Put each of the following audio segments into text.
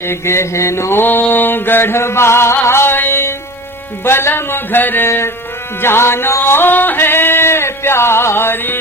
गहनो गढ़वाए बलम घर जानो है प्यारी।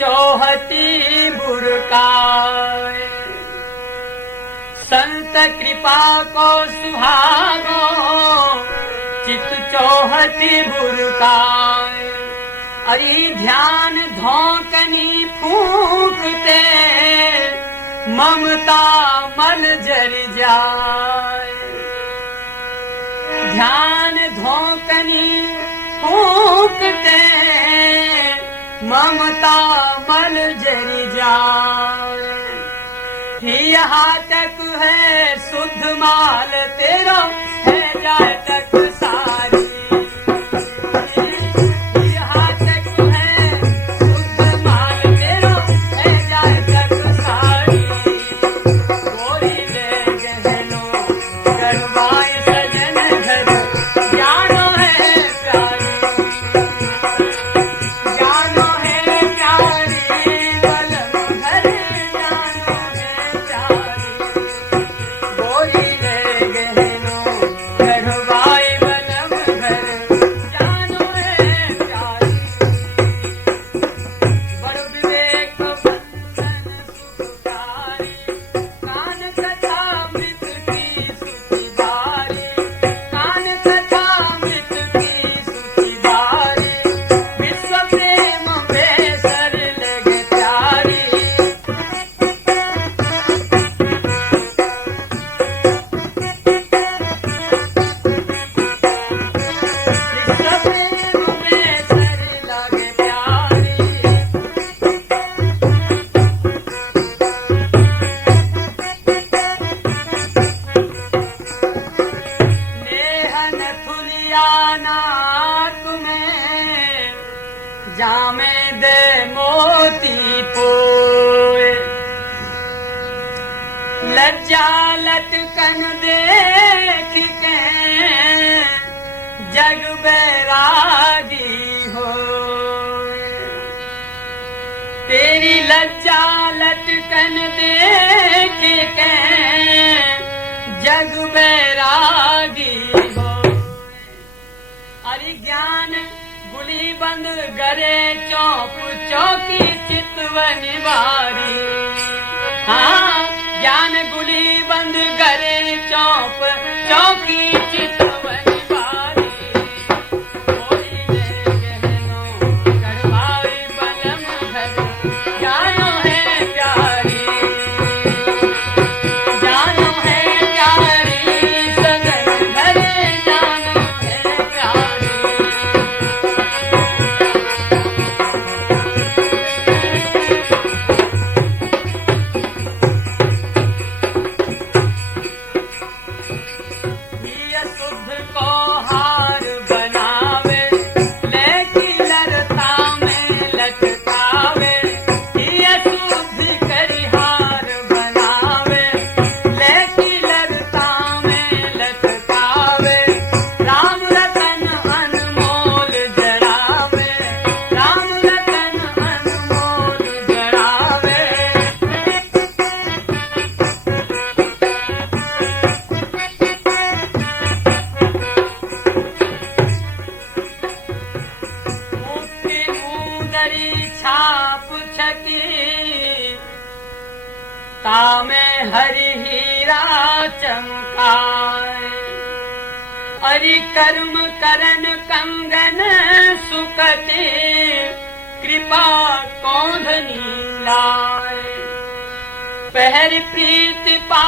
चौहती बुरकाए संत कृपा को सुहागो चित चौहती बुरकाए। अरे ध्यान धोकनी फूकते ममता मन जर जाए। ध्यान धोकनी फूकते ममता मन जरी जाए। यहाँ तक है शुद्ध माल तेरा है जाए तक सारी। यहाँ तक है शुद्ध माल तेरा है जाए तक सारी। गोरी ले गहनो गढ़वाए सजन घर जानो है प्यारी। गढ़वाए जामे दे मोती पोए लज्जालत कन देख के जग बैरागी हो तेरी लज्जालत कन देख के जग बैरागी हो अरे ज्ञान गुली बंद गरे चौप चौकी चितवन बारी हाँ ज्ञान गुली बंद गरे चौप चौकी चितवन बारी कोई ले गहनो गढ़वाई बलम घर जानो है प्यारी जानो है प्यारी सगन घरे जानो है प्यारी ये शुद्ध को हार बनावे लेकी लरता में लटकावे ये शुद्ध करी हार बनावे लेकी लरता में लटकावे राम रतन अनमोल जड़ावे राम रतन अनमोल जड़ावे मुक्ति मुदरी छाप छकी तामे हरि हीरा चमकाए अरि कर्म करन कंगन सुकते कृपा कौंधनी लाए पहर प्रीत पा